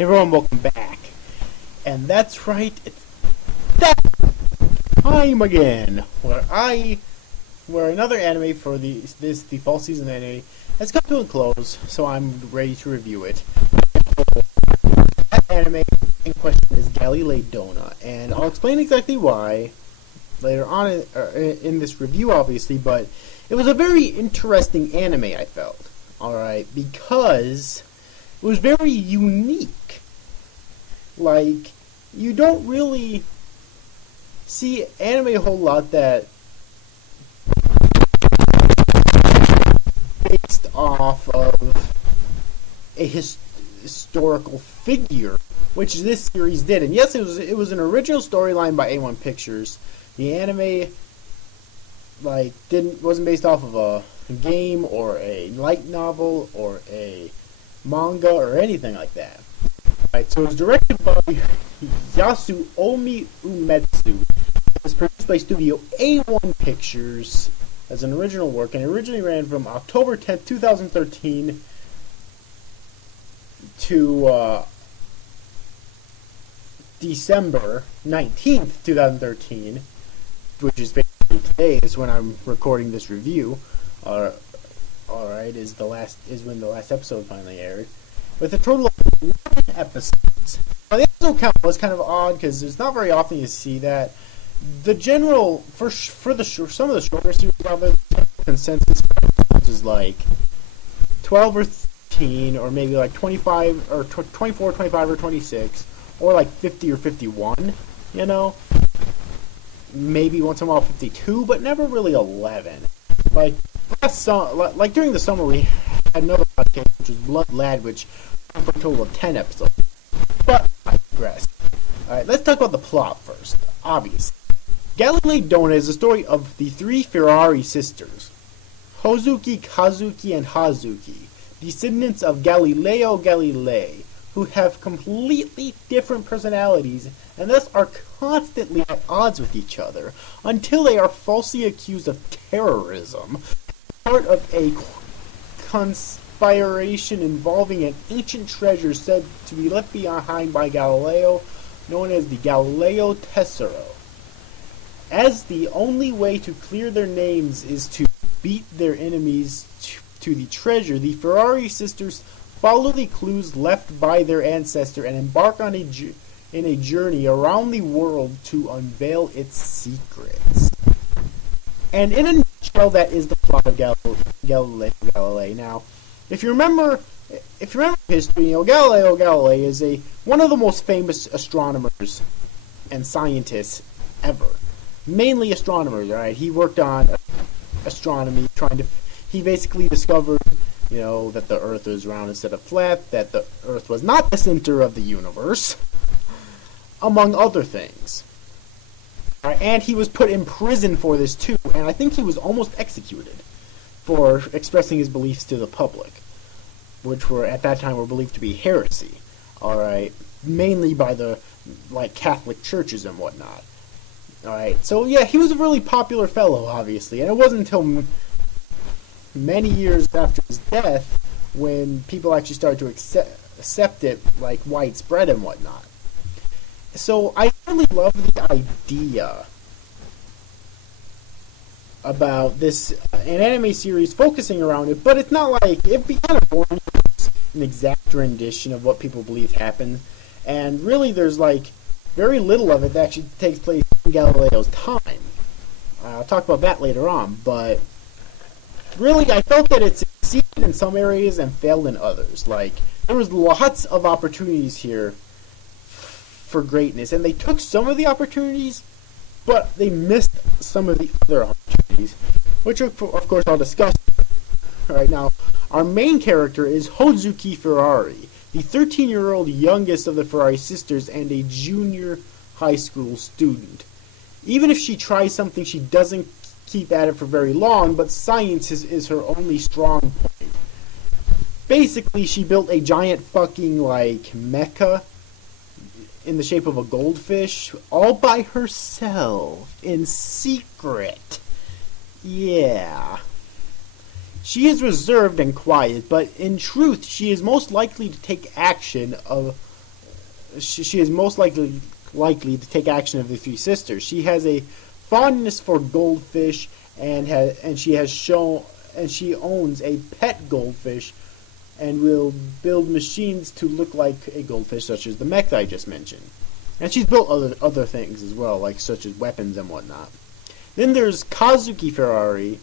Hey everyone, welcome back. And that's right, it's that time again, where another anime for the fall season anime has come to a close, so I'm ready to review it. That anime in question is Galilei Donna, and I'll explain exactly why later on in this review, obviously, but it was a very interesting anime, I felt. Alright, because it was very unique. Like, you don't really see anime a whole lot that based off of a historical figure, which this series did. And yes, it was an original storyline by A1 Pictures. The anime wasn't based off of a game or a light novel or a manga or anything like that. Right, so it was directed by Yasuomi Umetsu. It was produced by Studio A1 Pictures as an original work, and it originally ran from October 10th, 2013 to December 19th, 2013, which is basically today is when I'm recording this review. Alright, is when the last episode finally aired, with a total of 11 episodes. Now, the episode count was kind of odd because it's not very often you see that. The general for some of the shorter series, the consensus is like 12 or 13, or maybe like 25 or 24, 25 or 26, or like 50 or 51. You know, maybe once in a while 52, but never really 11. Like during the summer, we had another podcast, which was Blood Lad, which ran for a total of 10 episodes. But I digress. Alright, let's talk about the plot first. Obviously, Galilei Donna is the story of the three Ferrari sisters, Hozuki, Kazuki, and Hazuki, descendants of Galileo Galilei, who have completely different personalities and thus are constantly at odds with each other until they are falsely accused of terrorism, part of a conspiration involving an ancient treasure said to be left behind by Galileo, known as the Galileo Tesoro. As the only way to clear their names is to beat their enemies to the treasure, the Ferrari sisters follow the clues left by their ancestor and embark on a journey around the world to unveil its secrets. And in a nutshell, that is the plot of Galilei. Now, if you remember history, Galileo Galilei is one of the most famous astronomers and scientists ever. Mainly astronomers, right? He worked on astronomy, he basically discovered, that the Earth was round instead of flat, that the Earth was not the center of the universe, among other things. Right, and he was put in prison for this too, and I think he was almost executed for expressing his beliefs to the public, which at that time were believed to be heresy. Alright, mainly by the Catholic churches and whatnot. Alright, so yeah, he was a really popular fellow, obviously, and it wasn't until many years after his death when people actually started to accept it widespread and whatnot. So I really love the idea about this an anime series focusing around it, but it's not it'd be kind of boring if it's an exact rendition of what people believe happened, and really there's very little of it that actually takes place in Galileo's time. I'll talk about that later on, but really I felt that it succeeded in some areas and failed in others. There was lots of opportunities here for greatness, and they took some of the opportunities, but they missed some of the other opportunities, which of course I'll discuss. Right now, our main character is Hozuki Ferrari, the 13-year-old youngest of the Ferrari sisters and a junior high school student. Even if she tries something, she doesn't keep at it for very long, but science is her only strong point. Basically, she built a giant fucking mecha in the shape of a goldfish all by herself in secret. Yeah. She is reserved and quiet, but in truth, she is most likely to take action she is most likely to take action of the three sisters. She has a fondness for goldfish and she owns a pet goldfish and will build machines to look like a goldfish, such as the mech that I just mentioned. And she's built other things as well, like such as weapons and whatnot. Then there's Kazuki Ferrari,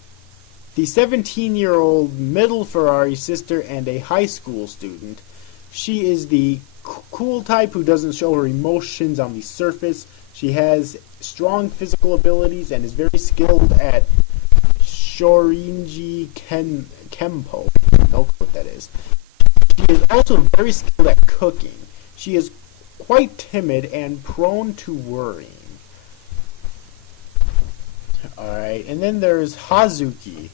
the 17-year-old middle Ferrari sister and a high school student. She is the cool type who doesn't show her emotions on the surface. She has strong physical abilities and is very skilled at Shorinji Kempo. I don't know what that is. She is also very skilled at cooking. She is quite timid and prone to worrying. Alright, and then there's Hazuki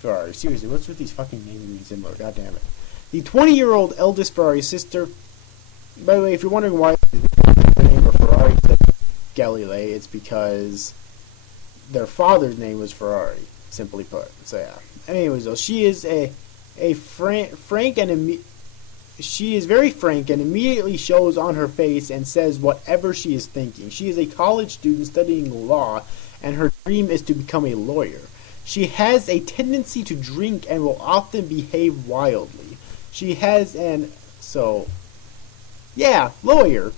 Ferrari. Seriously, what's with these fucking names in there? God damn it. The 20-year-old eldest Ferrari sister. By the way, if you're wondering why the name of Ferrari is Galilei, it's because their father's name was Ferrari, simply put. So yeah. Anyways, though, she is she is very frank and immediately shows on her face and says whatever she is thinking. She is a college student studying law, and her dream is to become a lawyer. She has a tendency to drink and will often behave wildly. She has lawyer.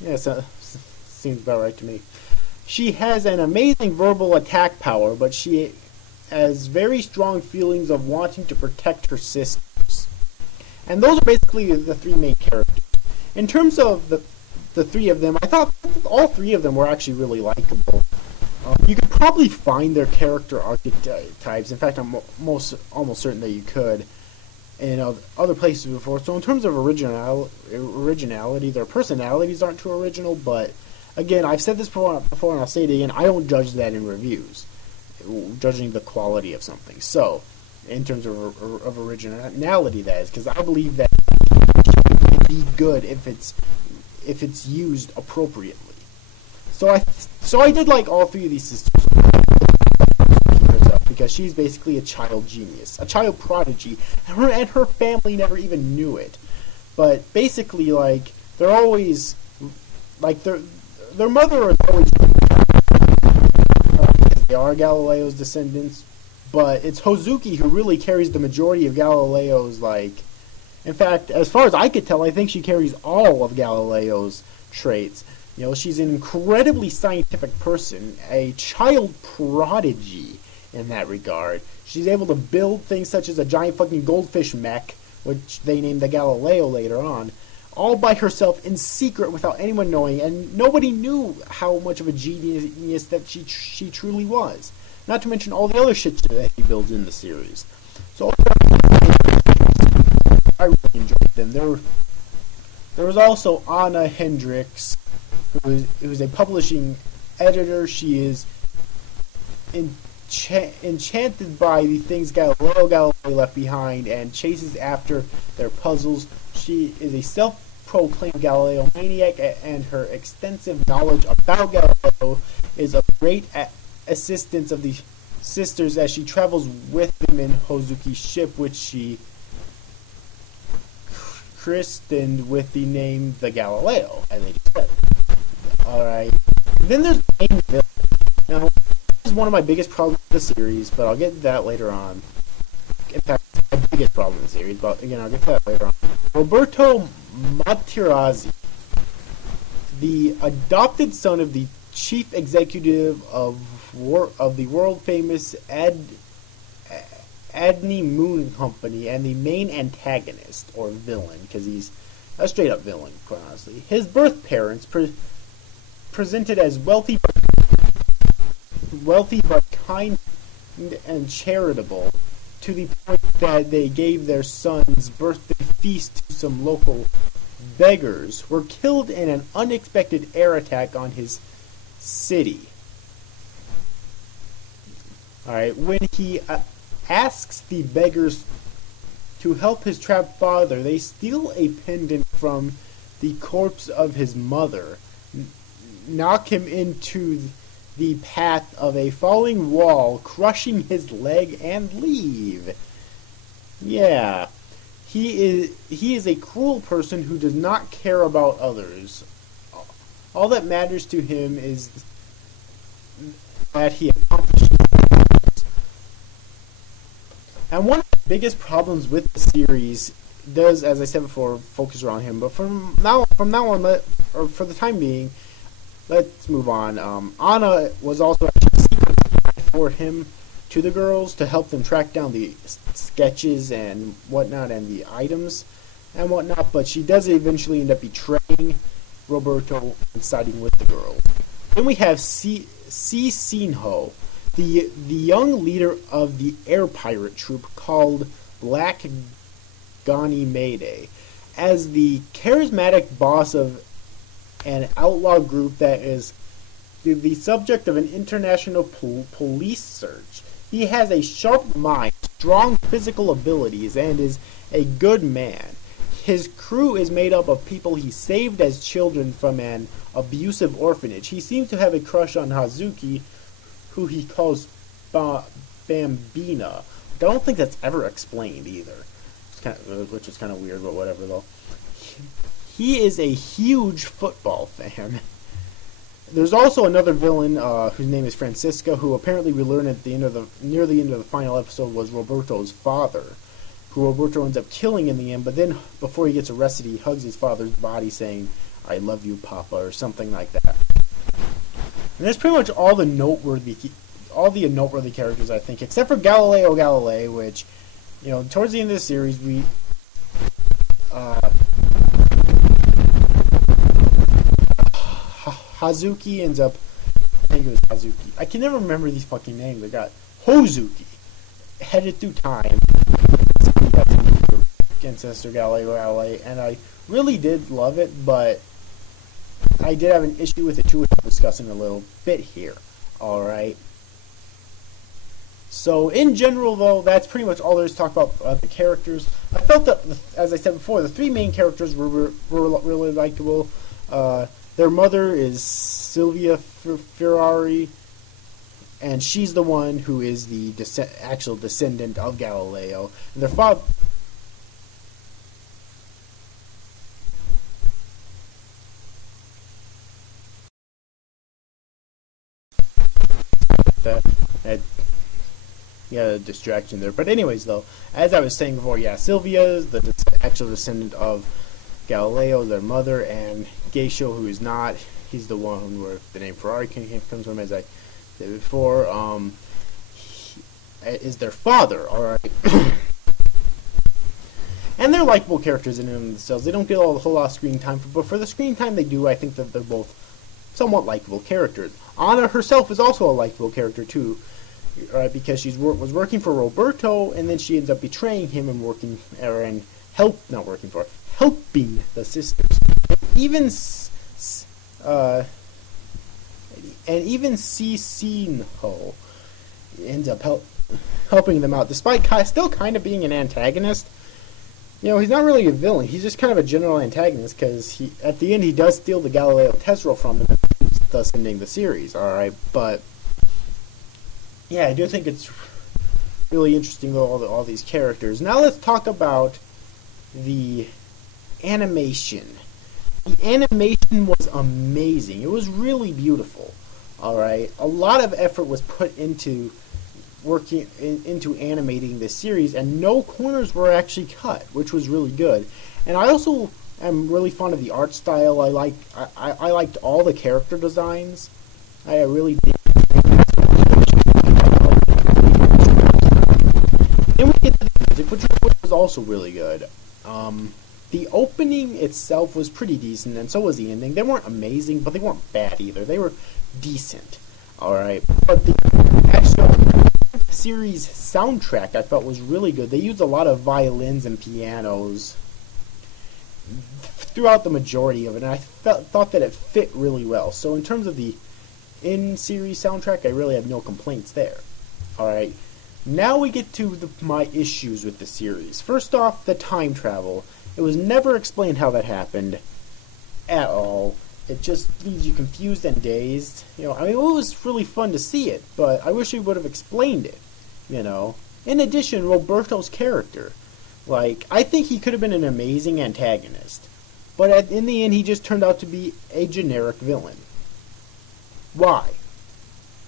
Yeah, so, seems about right to me. She has an amazing verbal attack power, but she has very strong feelings of wanting to protect her sisters. And those are basically the three main characters. In terms of the three of them, I thought all three of them were actually really likable. You could probably find their character archetypes. In fact, I'm almost certain that you could in other places before. So in terms of originality, their personalities aren't too original, but again, I've said this before and I'll say it again, I don't judge that in reviews, judging the quality of something. So, in terms of originality, that is, because I believe that it can be good if it's used appropriately. So I did like all three of these sisters because she's basically a child genius, a child prodigy, and her family never even knew it. But basically, like, they're always like their mother is always they are Galileo's descendants, but it's Hozuki who really carries the majority of Galileo's, like, in fact, as far as I could tell, I think she carries all of Galileo's traits. You know, she's an incredibly scientific person, a child prodigy in that regard. She's able to build things such as a giant fucking goldfish mech, which they named the Galileo later on, all by herself in secret without anyone knowing, and nobody knew how much of a genius that she truly was. Not to mention all the other shit that he builds in the series. So I really enjoyed them. There was also Anna Hendricks, who is a publishing editor. She is enchanted by the things Galilei left behind and chases after their puzzles. She is a self-proclaimed Galileo maniac, and her extensive knowledge about Galileo is a great assistance of the sisters as she travels with them in Hozuki's ship, which she christened with the name the Galileo, as they just said. Alright. Then there's the main villain. Now, this is one of my biggest problems with the series, but I'll get to that later on. In fact, it's my biggest problem in the series, but again, I'll get to that later on. Roberto Materazzi, the adopted son of the chief executive of the world-famous Adney Moon Company and the main antagonist, or villain, because he's a straight-up villain, quite honestly. His birth parents, presented as wealthy but kind and charitable, to the point that they gave their son's birthday feast to some local beggars, were killed in an unexpected air attack on his city. Alright, when he asks the beggars to help his trapped father, they steal a pendant from the corpse of his mother, knock him into the path of a falling wall, crushing his leg, and leave. Yeah. He is a cruel person who does not care about others. All that matters to him is that he accomplishes. And one of the biggest problems with the series does, as I said before, focus around him. But from now on, or for the time being, let's move on. Anna was also actually secretly for him to the girls to help them track down the sketches and whatnot and the items and whatnot. But she does eventually end up betraying Roberto and siding with the girls. Then we have Sinho, the young leader of the air pirate troop called Black Ganymede, as the charismatic boss of an outlaw group that is the subject of an international police search. He has a sharp mind, strong physical abilities, and is a good man. His crew is made up of people he saved as children from an abusive orphanage. He seems to have a crush on Hazuki, who he calls Bambina. I don't think that's ever explained either, which is kind of weird, but whatever though. He is a huge football fan. There's also another villain whose name is Francisca, who apparently we learn at the end of near the end of the final episode was Roberto's father, who Roberto ends up killing in the end. But then, before he gets arrested, he hugs his father's body, saying, "I love you, Papa," or something like that. And that's pretty much all the noteworthy characters, I think, except for Galileo Galilei, which, you know, towards the end of the series, we Hazuki ends up, I think it was Hazuki. I can never remember these fucking names. I got Hozuki, headed through time, ancestor Galileo Galilei, and I really did love it, but I did have an issue with it too, which I'm discussing a little bit here. Alright. So, in general, though, that's pretty much all there is to talk about the characters. I felt that, as I said before, the three main characters were really likable. Their mother is Silvia Ferrari, and she's the one who is the actual descendant of Galileo. And their father... a distraction there. But anyways, though, as I was saying before, yeah, Silvia is the actual descendant of Galileo, their mother, and Geisho, who is not. He's the one where the name Ferrari comes from, as I said before. Is their father, alright. And they're likable characters in and of themselves. They don't get a whole lot of screen time, but for the screen time they do, I think that they're both somewhat likable characters. Anna herself is also a likable character, too. Because she was working for Roberto, and then she ends up betraying him and helping the sisters. Even Cicinho ends up helping them out, despite still kind of being an antagonist. You know, he's not really a villain. He's just kind of a general antagonist, because at the end he does steal the Galileo Tesseract from them, thus ending the series. All right, but yeah, I do think it's really interesting, though, all these characters. Now let's talk about the animation. The animation was amazing. It was really beautiful. Alright, a lot of effort was put into into animating this series, and no corners were actually cut, which was really good. And I also am really fond of the art style. I liked all the character designs. I really did. Then we get to the music, which was also really good. The opening itself was pretty decent, and so was the ending. They weren't amazing, but they weren't bad either. They were decent. Alright. But the actual series soundtrack I felt was really good. They used a lot of violins and pianos throughout the majority of it, and I thought that it fit really well. So in terms of the in-series soundtrack, I really have no complaints there. Alright. Now we get to my issues with the series. First off, the time travel. It was never explained how that happened at all. It just leaves you confused and dazed. You know, I mean, it was really fun to see it, but I wish we would have explained it, you know. In addition, Roberto's character. Like, I think he could have been an amazing antagonist, but in the end, he just turned out to be a generic villain. Why?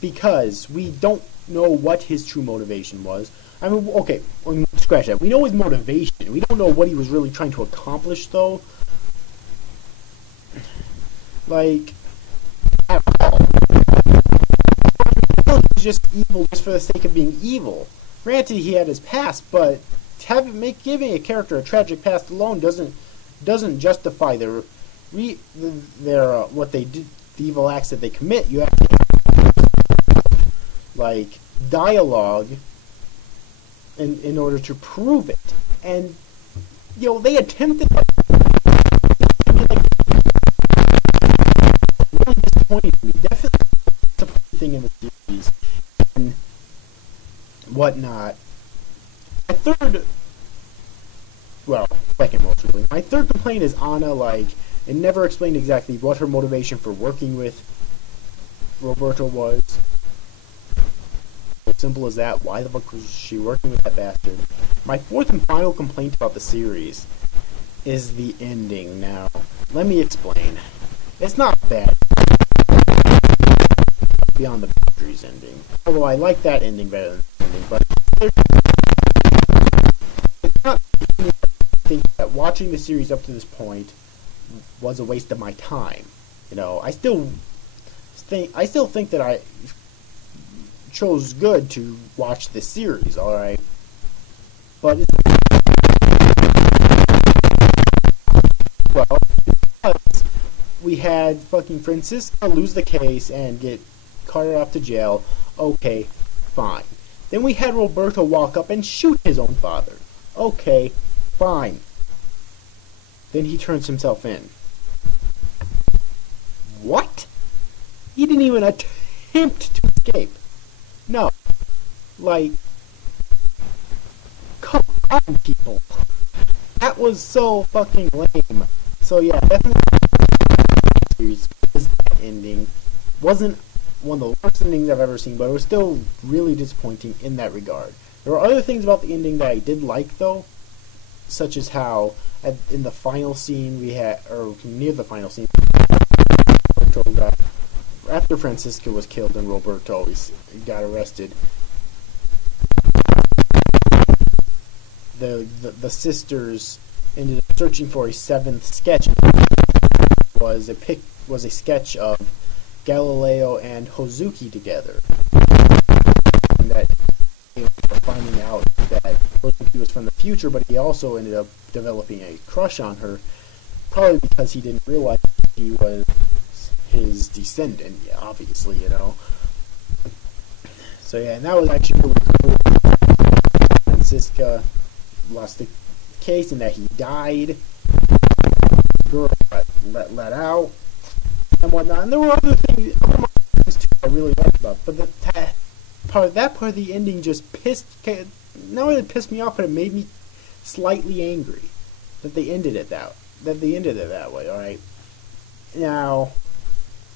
Because we don't know what his true motivation was. I mean, okay, scratch that. We know his motivation. We don't know what he was really trying to accomplish, though. Like, at all. He's just evil just for the sake of being evil. Granted, he had his past, but giving a character a tragic past alone doesn't justify what they did, the evil acts that they commit. You have to, like, dialogue in order to prove it. And, you know, they attempted, really disappointing me. Definitely disappointing thing in the series and whatnot. Second most really. My third complaint is Anna. Like, it never explained exactly what her motivation for working with Roberto was. As simple as that. Why the fuck was she working with that bastard? My fourth and final complaint about the series is the ending. Now, let me explain. It's not bad. Beyond the Boundaries ending. Although I like that ending better than the ending, but it's not. I think that watching the series up to this point was a waste of my time. You know, I still think that I chose good to watch this series. All right, but because we had fucking Francisca lose the case and get carted off to jail. Okay, fine. Then we had Roberto walk up and shoot his own father. Okay, fine. Then he turns himself in. What? He didn't even attempt to escape. No. Like, come on, people. That was so fucking lame. So yeah, definitely that ending wasn't one of the worst endings I've ever seen, but it was still really disappointing in that regard. There were other things about the ending that I did like, though, such as how in the final scene we had, or near the final scene, after Francisca was killed and Roberto got arrested, the sisters ended up searching for a seventh sketch. Was a sketch of Galileo and Hozuki together. And that they were finding out that Hozuki was from the future, but he also ended up developing a crush on her, probably because he didn't realize he was his descendant, yeah, obviously, you know. So yeah, and that was actually really cool. Francisca lost the case and that he died. Girl got let out and whatnot. And there were other things too I really liked about, but that part of the ending just not really pissed me off, but it made me slightly angry that they ended it that way. All right, now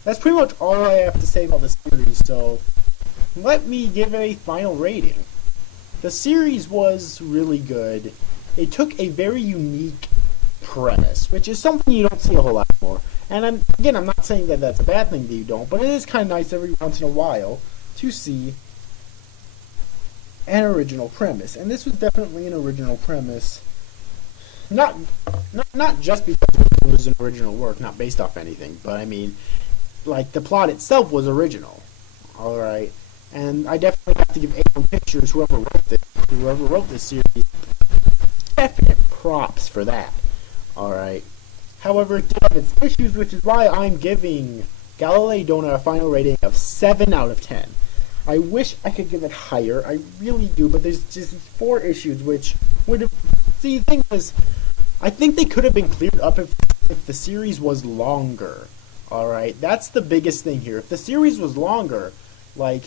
that's pretty much all I have to say about the series. So let me give a final rating. The series was really good. It took a very unique premise, which is something you don't see a whole lot more. And I'm not saying that that's a bad thing that you don't, but it is kind of nice every once in a while to see an original premise. And this was definitely an original premise. Not just because it was an original work, not based off anything, but I mean, like, the plot itself was original. Alright. And I definitely have to give A1 Pictures, whoever wrote this series, definite props for that. Alright. However, it did have its issues, which is why I'm giving Galilei Donna a final rating of 7 out of 10. I wish I could give it higher. I really do, but there's just 4 issues which would have... See, the thing is, I think they could have been cleared up if the series was longer. Alright? That's the biggest thing here. If the series was longer, like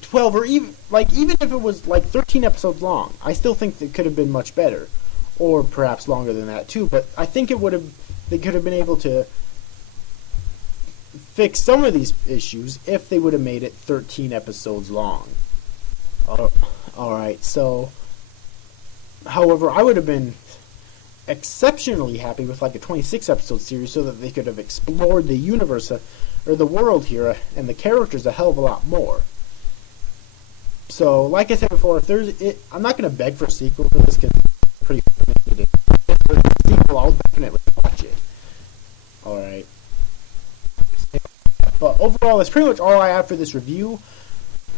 12 or even if it was like 13 episodes long, I still think it could have been much better. Or perhaps longer than that too, but I think they could have been able to fix some of these issues if they would have made it 13 episodes long. Alright, so However, I would have been exceptionally happy with like a 26 episode series so that they could have explored the universe or the world here and the characters a hell of a lot more. So, like I said before, if I'm not going to beg for a sequel for this because it's pretty funny. If there's a sequel, I'll definitely watch it. Alright. But overall, that's pretty much all I have for this review.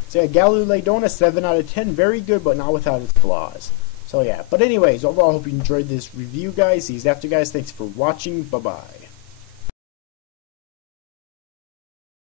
So yeah, Galilei Donna, 7 out of 10. Very good, but not without its flaws. So yeah, but anyways, overall, I hope you enjoyed this review, guys. See you after, guys. Thanks for watching. Bye-bye.